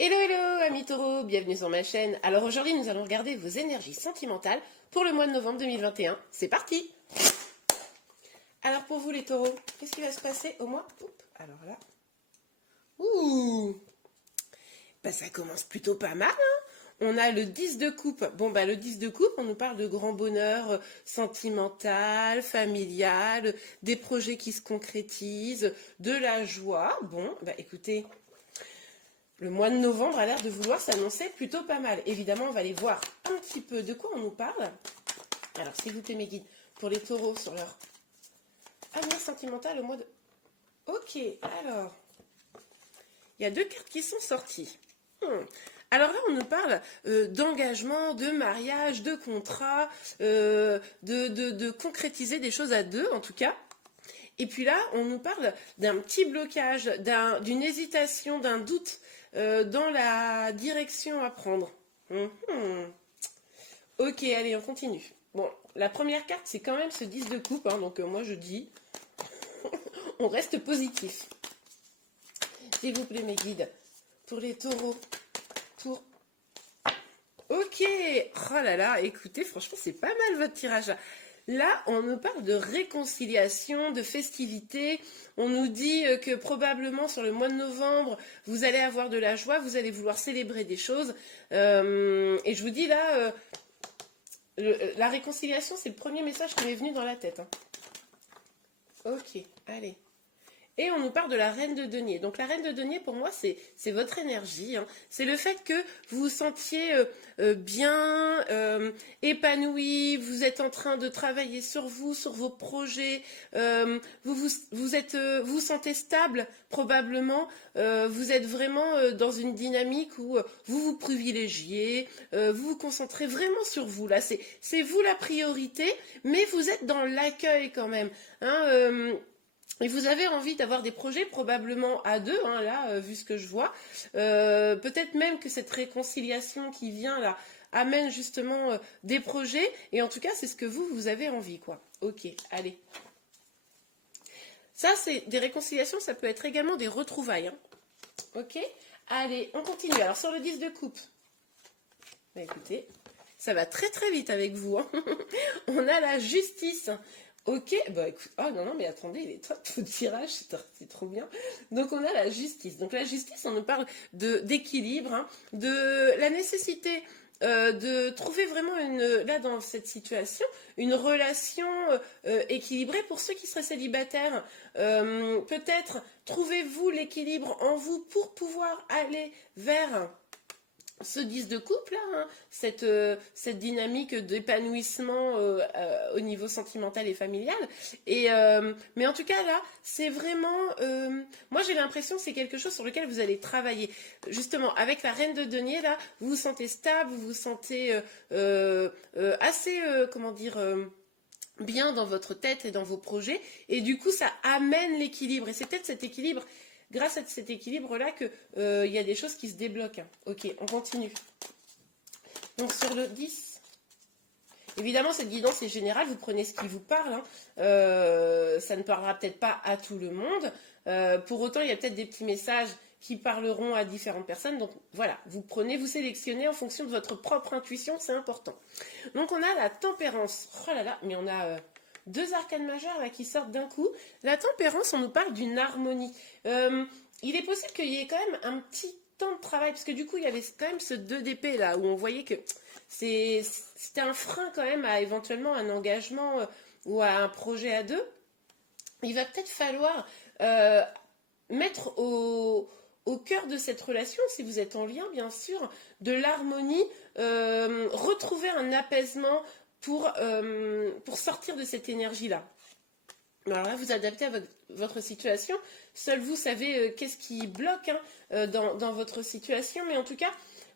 Hello hello amis taureaux, bienvenue sur ma chaîne. Alors aujourd'hui nous allons regarder vos énergies sentimentales pour le mois de novembre 2021. C'est parti. Alors pour vous les taureaux, qu'est-ce qui va se passer au mois? Alors là, ça commence plutôt pas mal, hein. On a le 10 de coupe. Le 10 de coupe, on nous parle de grand bonheur sentimental, familial, des projets qui se concrétisent, de la joie. Écoutez, le mois de novembre a l'air de vouloir s'annoncer plutôt pas mal. Évidemment, on va aller voir un petit peu de quoi on nous parle. Alors, s'il vous plaît, mes guides, pour les taureaux sur leur avenir sentimental au mois de... Ok, alors, il y a deux cartes qui sont sorties. Alors là, on nous parle d'engagement, de mariage, de contrat, de concrétiser des choses à deux, en tout cas. Et puis là, on nous parle d'un petit blocage, d'une hésitation, d'un doute dans la direction à prendre. Ok, allez, on continue. Bon, la première carte, c'est quand même ce 10 de coupe, hein, donc moi je dis, on reste positif. S'il vous plaît, mes guides, pour les taureaux, Ok, oh là là, écoutez, franchement, c'est pas mal votre tirage. Là, on nous parle de réconciliation, de festivité. On nous dit que probablement sur le mois de novembre, vous allez avoir de la joie, vous allez vouloir célébrer des choses. Et je vous dis là, la réconciliation, c'est le premier message qui m'est venu dans la tête, hein. Ok, allez. Et on nous parle de la reine de denier. Donc la reine de denier, pour moi, c'est votre énergie, hein. C'est le fait que vous vous sentiez bien, épanoui, vous êtes en train de travailler sur vous, sur vos projets, vous sentez stable, probablement. Vous êtes vraiment dans une dynamique où vous vous privilégiez, vous vous concentrez vraiment sur vous. Là, c'est vous la priorité, mais vous êtes dans l'accueil quand même, hein. Et vous avez envie d'avoir des projets probablement à deux, hein, là, vu ce que je vois. Peut-être même que cette réconciliation qui vient là amène justement des projets. Et en tout cas, c'est ce que vous avez envie, quoi. Ok, allez. Ça, c'est des réconciliations, ça peut être également des retrouvailles, hein. Ok, allez, on continue. Alors, sur le 10 de coupe, écoutez, ça va très très vite avec vous, hein. On a la justice. Ok, écoute, oh non, mais attendez, il est top, tout tirage, c'est trop bien. Donc on a la justice. Donc la justice, on nous parle d'équilibre, hein, de la nécessité de trouver vraiment là dans cette situation, une relation équilibrée pour ceux qui seraient célibataires. Peut-être trouvez-vous l'équilibre en vous pour pouvoir aller vers ce 10 de couple là, hein, cette dynamique d'épanouissement au niveau sentimental et familial. Mais en tout cas là, c'est vraiment, moi j'ai l'impression que c'est quelque chose sur lequel vous allez travailler. Justement, avec la reine de denier là, vous vous sentez stable, vous vous sentez assez, bien dans votre tête et dans vos projets, et du coup ça amène l'équilibre. Et c'est peut-être cet équilibre, grâce à cet équilibre-là, que y a des choses qui se débloquent, hein. Ok, on continue. Donc sur le 10, évidemment cette guidance est générale, vous prenez ce qui vous parle, hein. Ça ne parlera peut-être pas à tout le monde. Pour autant, il y a peut-être des petits messages qui parleront à différentes personnes. Donc voilà, vous prenez, vous sélectionnez en fonction de votre propre intuition, c'est important. Donc on a la tempérance. Oh là là, mais on a... deux arcanes majeures là, qui sortent d'un coup. La tempérance, on nous parle d'une harmonie. Il est possible qu'il y ait quand même un petit temps de travail, parce que du coup, il y avait quand même ce 2 d'épée là, où on voyait que c'était un frein quand même à éventuellement un engagement ou à un projet à deux. Il va peut-être falloir mettre au cœur de cette relation, si vous êtes en lien bien sûr, de l'harmonie, retrouver un apaisement pour sortir de cette énergie-là. Alors là, vous adaptez à votre situation. Seul vous savez qu'est-ce qui bloque, hein, dans votre situation. Mais en tout cas,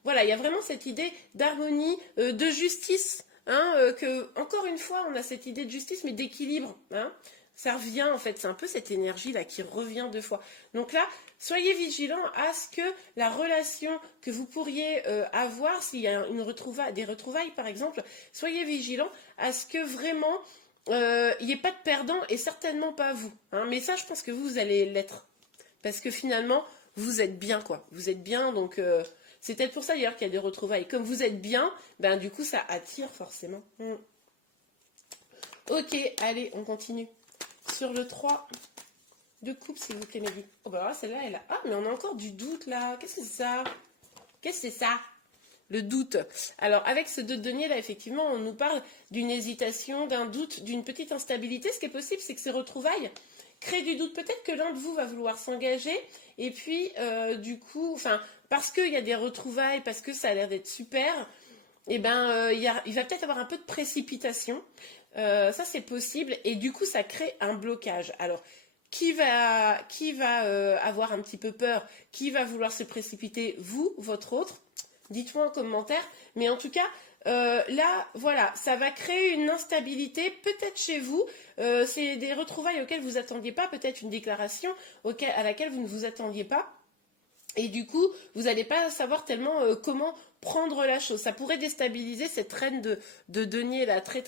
voilà, il y a vraiment cette idée d'harmonie, de justice, hein, que, encore une fois, on a cette idée de justice, mais d'équilibre, hein. Ça revient, en fait, c'est un peu cette énergie-là qui revient deux fois. Donc là, soyez vigilants à ce que la relation que vous pourriez avoir, s'il y a des retrouvailles, par exemple, soyez vigilants à ce que vraiment il n'y ait pas de perdant, et certainement pas vous, hein. Mais ça, je pense que vous allez l'être. Parce que finalement, vous êtes bien, quoi. Vous êtes bien, donc c'est peut-être pour ça d'ailleurs qu'il y a des retrouvailles. Comme vous êtes bien, ben du coup ça attire forcément. Ok, allez, on continue. Sur le 3 de coupe, s'il vous plaît, Mehdi. Oh bah là, celle-là, elle a... Ah, mais on a encore du doute, là. Qu'est-ce que c'est ça? Qu'est-ce que c'est ça? Le doute. Alors, avec ce 2 de denier, là, effectivement, on nous parle d'une hésitation, d'un doute, d'une petite instabilité. Ce qui est possible, c'est que ces retrouvailles créent du doute. Peut-être que l'un de vous va vouloir s'engager, et puis, du coup, enfin, parce qu'il y a des retrouvailles, parce que ça a l'air d'être super, eh ben, il va peut-être avoir un peu de précipitation. Ça, c'est possible, et du coup, ça crée un blocage. Alors, qui va avoir un petit peu peur? Qui va vouloir se précipiter? Vous, votre autre? Dites-moi en commentaire. Mais en tout cas, là, voilà, ça va créer une instabilité, peut-être chez vous. C'est des retrouvailles auxquelles vous attendiez pas, peut-être une déclaration à laquelle vous ne vous attendiez pas. Et du coup, vous n'allez pas savoir tellement comment prendre la chose. Ça pourrait déstabiliser cette reine de denier là, très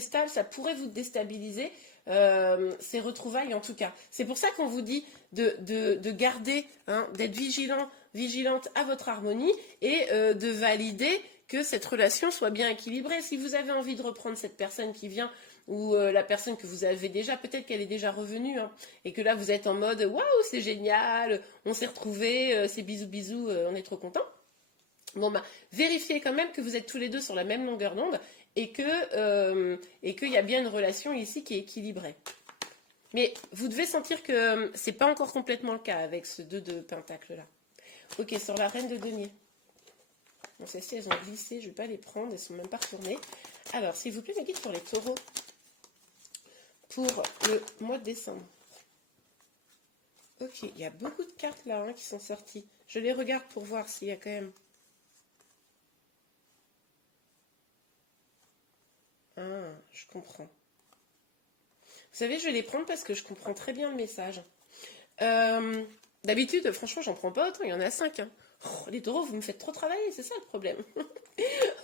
stable. Ça pourrait vous déstabiliser. Ces retrouvailles en tout cas. C'est pour ça qu'on vous dit de garder, hein, d'être vigilante à votre harmonie et de valider que cette relation soit bien équilibrée. Si vous avez envie de reprendre cette personne qui vient ou la personne que vous avez déjà, peut-être qu'elle est déjà revenue, hein, et que là vous êtes en mode waouh, c'est génial, on s'est retrouvés, c'est bisous bisous, on est trop contents. Bon bah vérifiez quand même que vous êtes tous les deux sur la même longueur d'onde et qu'il y a bien une relation ici qui est équilibrée. Mais vous devez sentir que c'est pas encore complètement le cas avec ce 2 de pentacle là. Ok, sur la reine de denier. Bon, celles-ci elles ont glissé, je ne vais pas les prendre, elles ne sont même pas retournées. Alors s'il vous plaît, mes guides pour les taureaux pour le mois de décembre. Ok, il y a beaucoup de cartes là, hein, qui sont sorties. Je les regarde pour voir s'il y a quand même... Ah, je comprends. Vous savez, je vais les prendre parce que je comprends très bien le message. D'habitude, franchement, j'en prends pas autant, il y en a 5. Hein. Oh, les taureaux, vous me faites trop travailler, c'est ça le problème.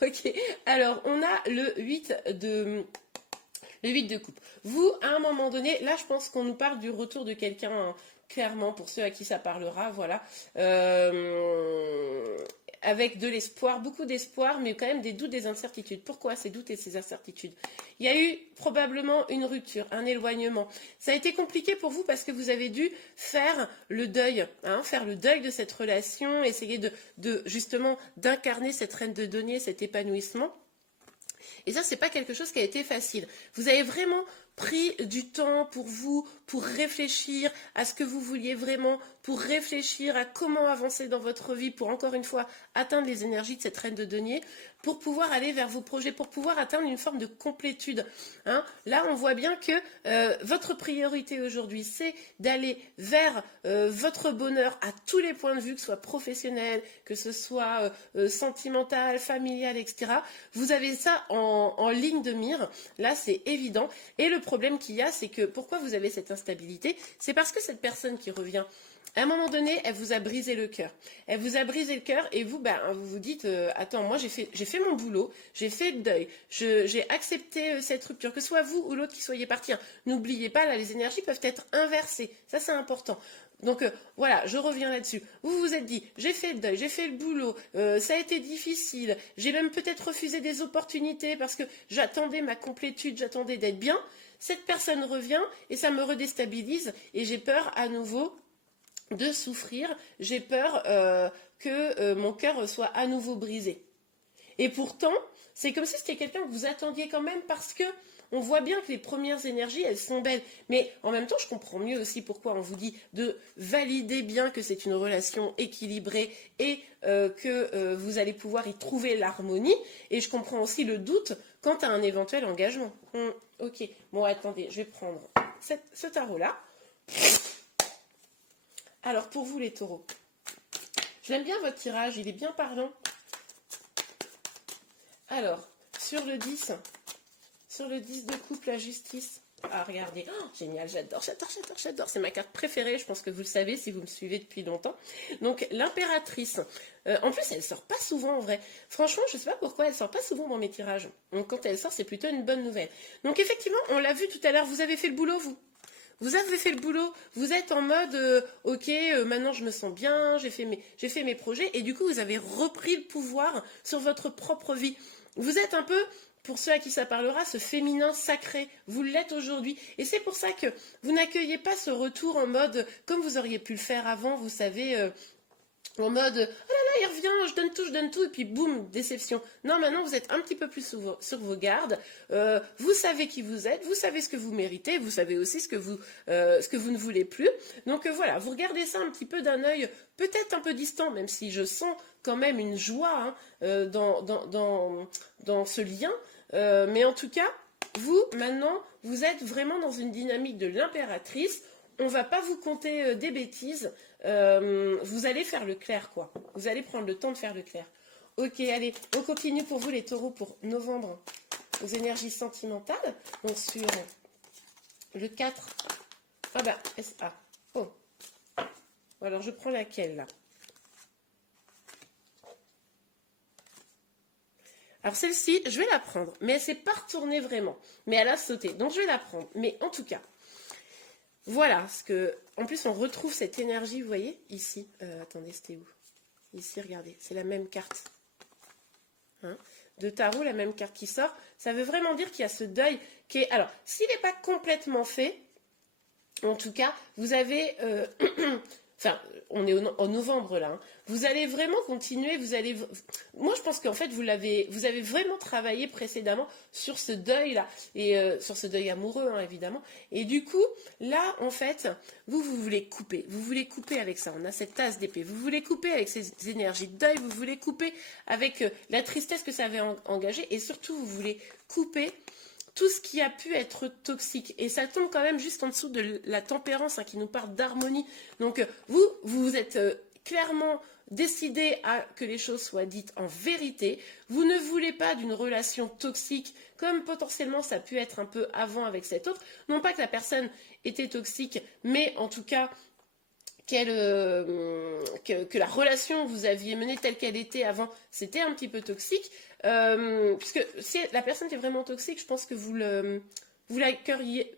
Ok, alors on a le 8 de coupe. Vous, à un moment donné, là je pense qu'on nous parle du retour de quelqu'un, hein, clairement, pour ceux à qui ça parlera, voilà. Avec de l'espoir, beaucoup d'espoir, mais quand même des doutes, des incertitudes. Pourquoi ces doutes et ces incertitudes? Il y a eu probablement une rupture, un éloignement. Ça a été compliqué pour vous parce que vous avez dû faire le deuil, hein, faire le deuil de cette relation, essayer justement d'incarner cette reine de denier, cet épanouissement. Et ça, c'est pas quelque chose qui a été facile. Vous avez vraiment pris du temps pour vous, pour réfléchir à ce que vous vouliez vraiment, pour réfléchir à comment avancer dans votre vie, pour encore une fois atteindre les énergies de cette reine de denier, pour pouvoir aller vers vos projets, pour pouvoir atteindre une forme de complétude. Hein. Là, on voit bien que votre priorité aujourd'hui, c'est d'aller vers votre bonheur à tous les points de vue, que ce soit professionnel, que ce soit sentimental, familial, etc. Vous avez ça en ligne de mire, là c'est évident. Et le problème qu'il y a, c'est que pourquoi vous avez cette instabilité? C'est parce que cette personne qui revient, à un moment donné, elle vous a brisé le cœur. Elle vous a brisé le cœur et vous, vous vous dites, attends, moi j'ai fait mon boulot, j'ai fait le deuil, j'ai accepté cette rupture, que ce soit vous ou l'autre qui soyez partis. Hein. N'oubliez pas, là, les énergies peuvent être inversées. Ça, c'est important. Donc voilà, je reviens là-dessus. Vous vous êtes dit, j'ai fait le deuil, j'ai fait le boulot, ça a été difficile, j'ai même peut-être refusé des opportunités parce que j'attendais ma complétude, j'attendais d'être bien. Cette personne revient et ça me redéstabilise et j'ai peur à nouveau de souffrir, j'ai peur que mon cœur soit à nouveau brisé. Et pourtant, c'est comme si c'était quelqu'un que vous attendiez quand même parce que on voit bien que les premières énergies, elles sont belles. Mais en même temps, je comprends mieux aussi pourquoi on vous dit de valider bien que c'est une relation équilibrée et que vous allez pouvoir y trouver l'harmonie. Et je comprends aussi le doute quant à un éventuel engagement. Ok, bon, attendez, je vais prendre ce tarot-là. Alors, pour vous, les taureaux, j'aime bien votre tirage, il est bien parlant. Alors, sur le 10 de coupe, la justice. Ah, regardez, oh, génial, j'adore. C'est ma carte préférée, je pense que vous le savez si vous me suivez depuis longtemps. Donc, l'impératrice. En plus, elle sort pas souvent en vrai. Franchement, je sais pas pourquoi, elle sort pas souvent dans mes tirages. Donc, quand elle sort, c'est plutôt une bonne nouvelle. Donc, effectivement, on l'a vu tout à l'heure, vous avez fait le boulot, vous. vous avez fait le boulot, vous êtes en mode ok, maintenant je me sens bien, j'ai fait mes projets, et du coup vous avez repris le pouvoir sur votre propre vie. Vous êtes un peu, pour ceux à qui ça parlera, ce féminin sacré, vous l'êtes aujourd'hui, et c'est pour ça que vous n'accueillez pas ce retour en mode comme vous auriez pu le faire avant, vous savez, en mode, oh là là, il revient, je donne tout, et puis boum, déception. Non, maintenant vous êtes un petit peu plus sur vos gardes, vous savez qui vous êtes, vous savez ce que vous méritez, vous savez aussi ce que vous ne voulez plus. Donc voilà, vous regardez ça un petit peu d'un œil peut-être un peu distant, même si je sens quand même une joie hein, dans ce lien. Mais en tout cas, vous, maintenant, vous êtes vraiment dans une dynamique de l'impératrice. On ne va pas vous compter des bêtises. Vous allez faire le clair, quoi. Vous allez prendre le temps de faire le clair. Ok, allez, on continue pour vous les taureaux pour novembre. Aux énergies sentimentales. Donc sur le 4. Ah bah, SA. Oh. Alors je prends laquelle là? Alors celle-ci, je vais la prendre. Mais elle ne s'est pas retournée vraiment. Mais elle a sauté. Donc je vais la prendre. Mais en tout cas, voilà. Parce que, en plus, on retrouve cette énergie, vous voyez, ici. Attendez, c'était où? Ici, regardez. C'est la même carte. Hein, de tarot, la même carte qui sort. Ça veut vraiment dire qu'il y a ce deuil qui est... Alors, s'il n'est pas complètement fait, en tout cas, vous avez... Enfin, on est en novembre là. Hein. Vous allez vraiment continuer. Vous allez. Moi, je pense qu'en fait, vous avez vraiment travaillé précédemment sur ce deuil là et sur ce deuil amoureux, hein, évidemment. Et du coup, là, en fait, vous voulez couper. Vous voulez couper avec ça. On a cette tasse d'épée. Vous voulez couper avec ces énergies de deuil. Vous voulez couper avec la tristesse que ça avait engagée. Et surtout, vous voulez couper tout ce qui a pu être toxique. Et ça tombe quand même juste en dessous de la tempérance hein, qui nous parle d'harmonie. Donc vous êtes clairement décidé à que les choses soient dites en vérité. Vous ne voulez pas d'une relation toxique comme potentiellement ça a pu être un peu avant avec cet autre. Non pas que la personne était toxique, mais en tout cas que la relation que vous aviez menée telle qu'elle était avant, c'était un petit peu toxique. Puisque si la personne est vraiment toxique, je pense que vous ne l'accueilleriez,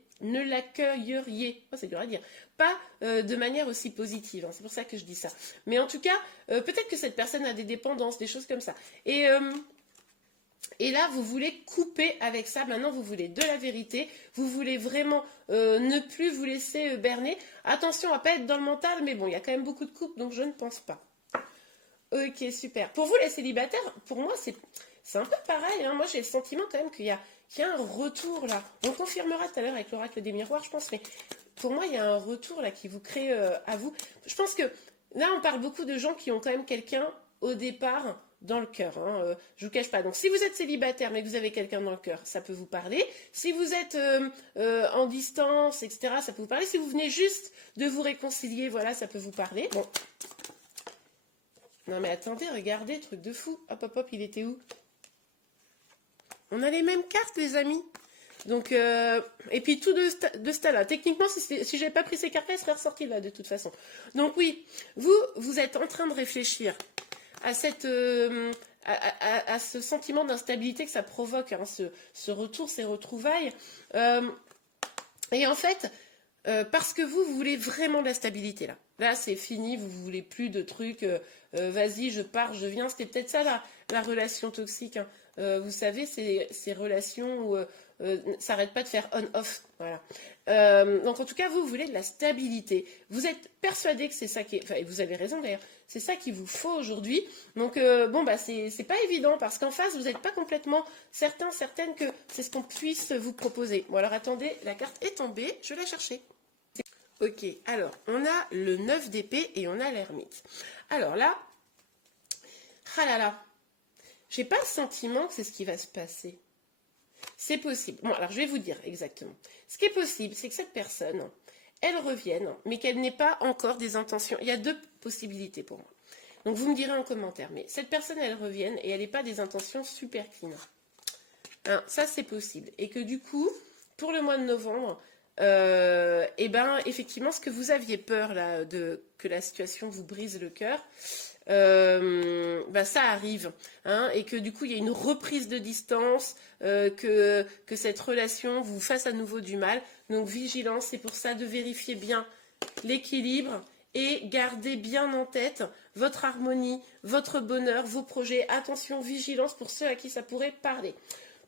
oh, c'est dur à dire, pas de manière aussi positive. Hein, c'est pour ça que je dis ça. Mais en tout cas, peut-être que cette personne a des dépendances, des choses comme ça. Et là, vous voulez couper avec ça. Maintenant, vous voulez de la vérité. Vous voulez vraiment ne plus vous laisser berner. Attention à ne pas être dans le mental, mais bon, il y a quand même beaucoup de couples, donc je ne pense pas. Ok, super. Pour vous, les célibataires, pour moi, c'est un peu pareil. Hein. Moi, j'ai le sentiment quand même qu'il y a un retour là. On confirmera tout à l'heure avec l'oracle des miroirs, je pense, mais pour moi, il y a un retour là qui vous crée à vous. Je pense que là, on parle beaucoup de gens qui ont quand même quelqu'un au départ dans le cœur, hein, je vous cache pas. Donc si vous êtes célibataire mais que vous avez quelqu'un dans le cœur, ça peut vous parler. Si vous êtes en distance, etc., ça peut vous parler. Si vous venez juste de vous réconcilier, voilà, ça peut vous parler. Bon. Non mais attendez, regardez, truc de fou. Hop, hop, hop, il était où? On a les mêmes cartes, les amis. Donc, et puis tout de ce tas-là. Techniquement, si je n'avais pas pris ces cartes-là, elles seraient ressorties là, de toute façon. Donc oui, vous êtes en train de réfléchir à à ce sentiment d'instabilité que ça provoque, hein, ce retour, ces retrouvailles. Et en fait, parce que vous voulez vraiment de la stabilité là. Là, c'est fini, vous voulez plus de trucs, vas-y, je pars, je viens. C'était peut-être ça la relation toxique. Hein. Vous savez, ces relations où ça n'arrête pas de faire on-off. Voilà. Donc en tout cas, vous voulez de la stabilité. Vous êtes persuadé que c'est ça qui est... Enfin, et vous avez raison d'ailleurs, c'est ça qu'il vous faut aujourd'hui. Donc bon, bah c'est pas évident parce qu'en face, vous n'êtes pas complètement certaine que c'est ce qu'on puisse vous proposer. Bon alors attendez, la carte est tombée, je vais la chercher. Ok, alors on a le 9 d'épée et on a l'ermite. Alors là, ah là là, j'ai pas le sentiment que c'est ce qui va se passer. C'est possible. Bon, alors je vais vous dire exactement. Ce qui est possible, c'est que cette personne, elle revienne, mais qu'elle n'ait pas encore des intentions. Il y a deux possibilités pour moi. Donc vous me direz en commentaire, mais cette personne, elle revienne et elle n'ait pas des intentions super clean. Hein, ça, c'est possible. Et que du coup, pour le mois de novembre, et ben effectivement, ce que vous aviez peur là, que la situation vous brise le cœur, ça arrive, hein, et que du coup il y a une reprise de distance, que cette relation vous fasse à nouveau du mal. Donc vigilance, c'est pour ça de vérifier bien l'équilibre et gardez bien en tête votre harmonie, votre bonheur, vos projets. Attention, vigilance pour ceux à qui ça pourrait parler.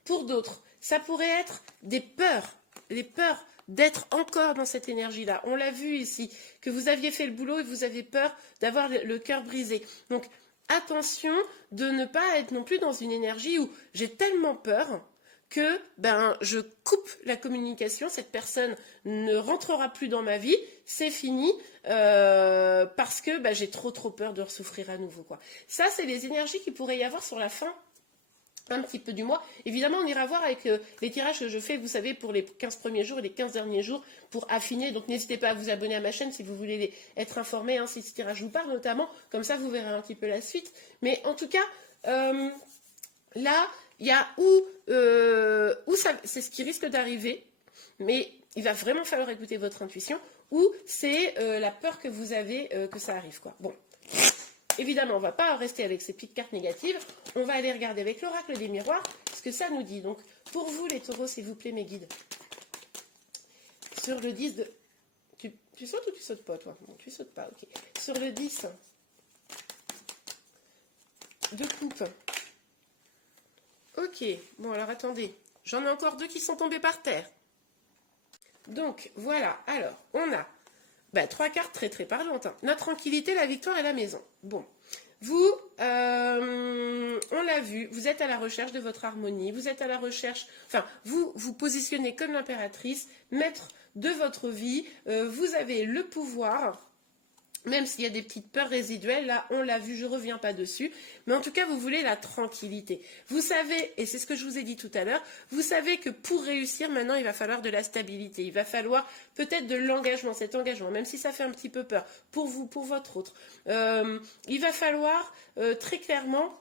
Pour d'autres, ça pourrait être des peurs, les peurs d'être encore dans cette énergie-là. On l'a vu ici, que vous aviez fait le boulot et vous avez peur d'avoir le cœur brisé. Donc, attention de ne pas être non plus dans une énergie où j'ai tellement peur que je coupe la communication, cette personne ne rentrera plus dans ma vie, c'est fini, parce que j'ai trop peur de souffrir à nouveau, quoi. Ça, c'est les énergies qu'il pourrait y avoir sur la fin un petit peu du mois. Évidemment, on ira voir avec les tirages que je fais, vous savez, pour les 15 premiers jours et les 15 derniers jours, pour affiner. Donc, n'hésitez pas à vous abonner à ma chaîne si vous voulez être informé, hein, si ce tirage vous parle notamment. Comme ça, vous verrez un petit peu la suite. Mais en tout cas, là, il y a où ça, c'est ce qui risque d'arriver, mais il va vraiment falloir écouter votre intuition, ou c'est la peur que vous avez que ça arrive, quoi. Bon. Évidemment, on ne va pas rester avec ces petites cartes négatives. On va aller regarder avec l'oracle des miroirs ce que ça nous dit. Donc, pour vous, les taureaux, s'il vous plaît, mes guides. Sur le 10 de... Tu sautes ou tu sautes pas, toi? Non, tu sautes pas, ok. Sur le 10 de coupe. Ok, bon, alors attendez. J'en ai encore 2 qui sont tombés par terre. Donc, voilà. Alors, on a 3 cartes très parlantes, hein. La tranquillité, la victoire et la maison. Bon, vous, on l'a vu, vous êtes à la recherche de votre harmonie, vous êtes à la recherche, enfin, vous vous positionnez comme l'impératrice, maître de votre vie, vous avez le pouvoir, même s'il y a des petites peurs résiduelles, là, on l'a vu, je ne reviens pas dessus. Mais en tout cas, vous voulez la tranquillité. Vous savez, et c'est ce que je vous ai dit tout à l'heure, vous savez que pour réussir, maintenant, il va falloir de la stabilité. Il va falloir peut-être de l'engagement, cet engagement, même si ça fait un petit peu peur, pour vous, pour votre autre. Il va falloir très clairement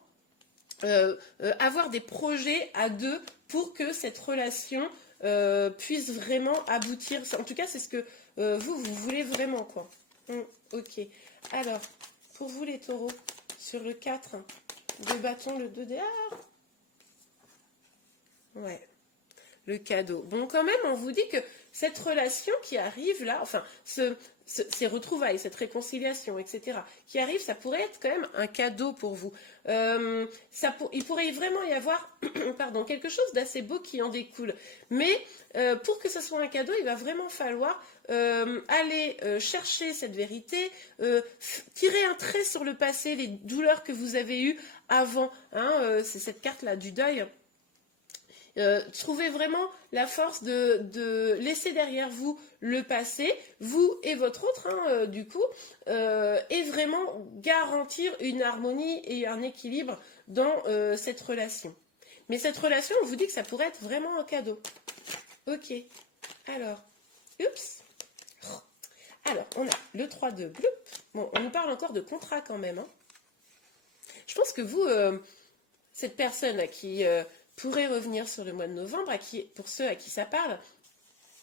avoir des projets à deux pour que cette relation puisse vraiment aboutir. En tout cas, c'est ce que vous voulez vraiment, quoi. Ok, alors, pour vous les taureaux, sur le 4 de bâton, le 2 de... Ah ouais, le cadeau. Bon, quand même, on vous dit que cette relation qui arrive là, enfin, ces retrouvailles, cette réconciliation, etc., qui arrive, ça pourrait être quand même un cadeau pour vous. Il pourrait vraiment y avoir pardon, quelque chose d'assez beau qui en découle. Mais pour que ce soit un cadeau, il va vraiment falloir aller chercher cette vérité, tirer un trait sur le passé, les douleurs que vous avez eues avant. Hein, c'est cette carte-là du deuil. Trouvez vraiment la force de laisser derrière vous le passé, vous et votre autre, hein, du coup, et vraiment garantir une harmonie et un équilibre dans cette relation. Mais cette relation, on vous dit que ça pourrait être vraiment un cadeau. Ok, alors, oups. Alors, on a le 3 de bloup. Bon, on nous parle encore de contrat quand même. Hein. Je pense que vous, cette personne à qui... pourrait revenir sur le mois de novembre, pour ceux à qui ça parle,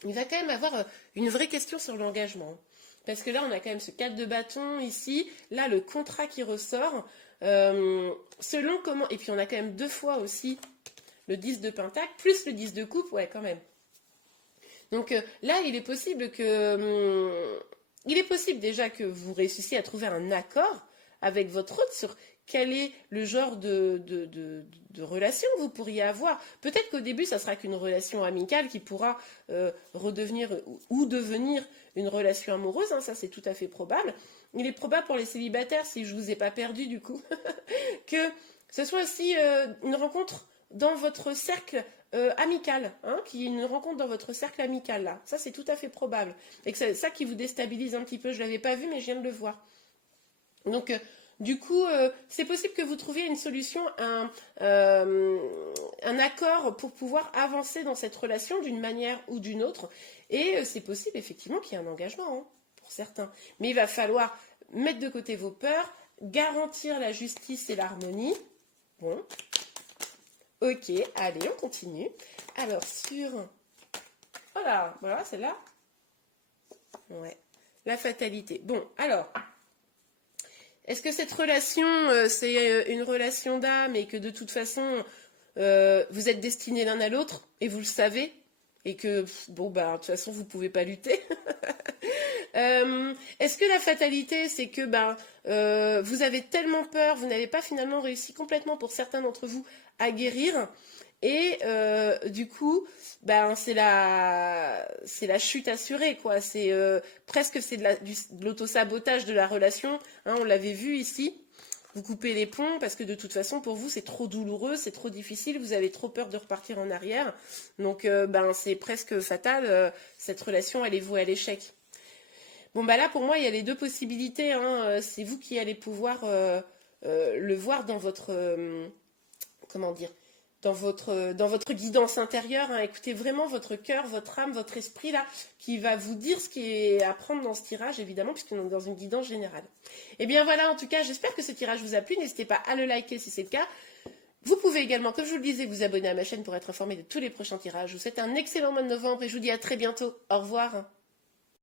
il va quand même avoir une vraie question sur l'engagement. Parce que là, on a quand même ce 4 de bâton ici, là, le contrat qui ressort, selon comment... Et puis, on a quand même 2 fois aussi le 10 de pentacle, plus le 10 de coupe, ouais, quand même. Donc là, il est possible déjà que vous réussissiez à trouver un accord avec votre hôte sur quel est le genre de relation que vous pourriez avoir. Peut-être qu'au début, ça sera qu'une relation amicale qui pourra redevenir ou devenir une relation amoureuse. Hein, ça, c'est tout à fait probable. Il est probable pour les célibataires, si je ne vous ai pas perdu du coup, que ce soit aussi une rencontre dans votre cercle amical, hein, qu'il y ait une rencontre dans votre cercle amical là. Ça, c'est tout à fait probable. Et que c'est ça qui vous déstabilise un petit peu. Je ne l'avais pas vu, mais je viens de le voir. Donc... du coup, c'est possible que vous trouviez une solution, un accord pour pouvoir avancer dans cette relation d'une manière ou d'une autre. Et c'est possible effectivement qu'il y ait un engagement, hein, pour certains. Mais il va falloir mettre de côté vos peurs, garantir la justice et l'harmonie. Bon. Ok, allez, on continue. Alors, voilà, celle-là. Ouais. La fatalité. Bon, alors... Est-ce que cette relation, c'est une relation d'âme et que de toute façon, vous êtes destinés l'un à l'autre et vous le savez et que, bon, bah, de toute façon, vous ne pouvez pas lutter. Est-ce que la fatalité, c'est que ben, vous avez tellement peur, vous n'avez pas finalement réussi complètement pour certains d'entre vous à guérir et du coup, ben, c'est la chute assurée, quoi. C'est presque c'est de l'auto-sabotage de la relation. Hein, on l'avait vu ici. Vous coupez les ponts parce que de toute façon, pour vous, c'est trop douloureux, c'est trop difficile, vous avez trop peur de repartir en arrière. Donc, ben, c'est presque fatal. Cette relation, elle est vouée à l'échec. Bon, bah là, pour moi, il y a les deux possibilités. Hein. C'est vous qui allez pouvoir le voir dans votre... comment dire, dans votre guidance intérieure. Hein. Écoutez vraiment votre cœur, votre âme, votre esprit là, qui va vous dire ce qui est à prendre dans ce tirage, évidemment, puisqu'on est dans une guidance générale. Et bien voilà, en tout cas, j'espère que ce tirage vous a plu. N'hésitez pas à le liker si c'est le cas. Vous pouvez également, comme je vous le disais, vous abonner à ma chaîne pour être informé de tous les prochains tirages. Je vous souhaite un excellent mois de novembre et je vous dis à très bientôt. Au revoir.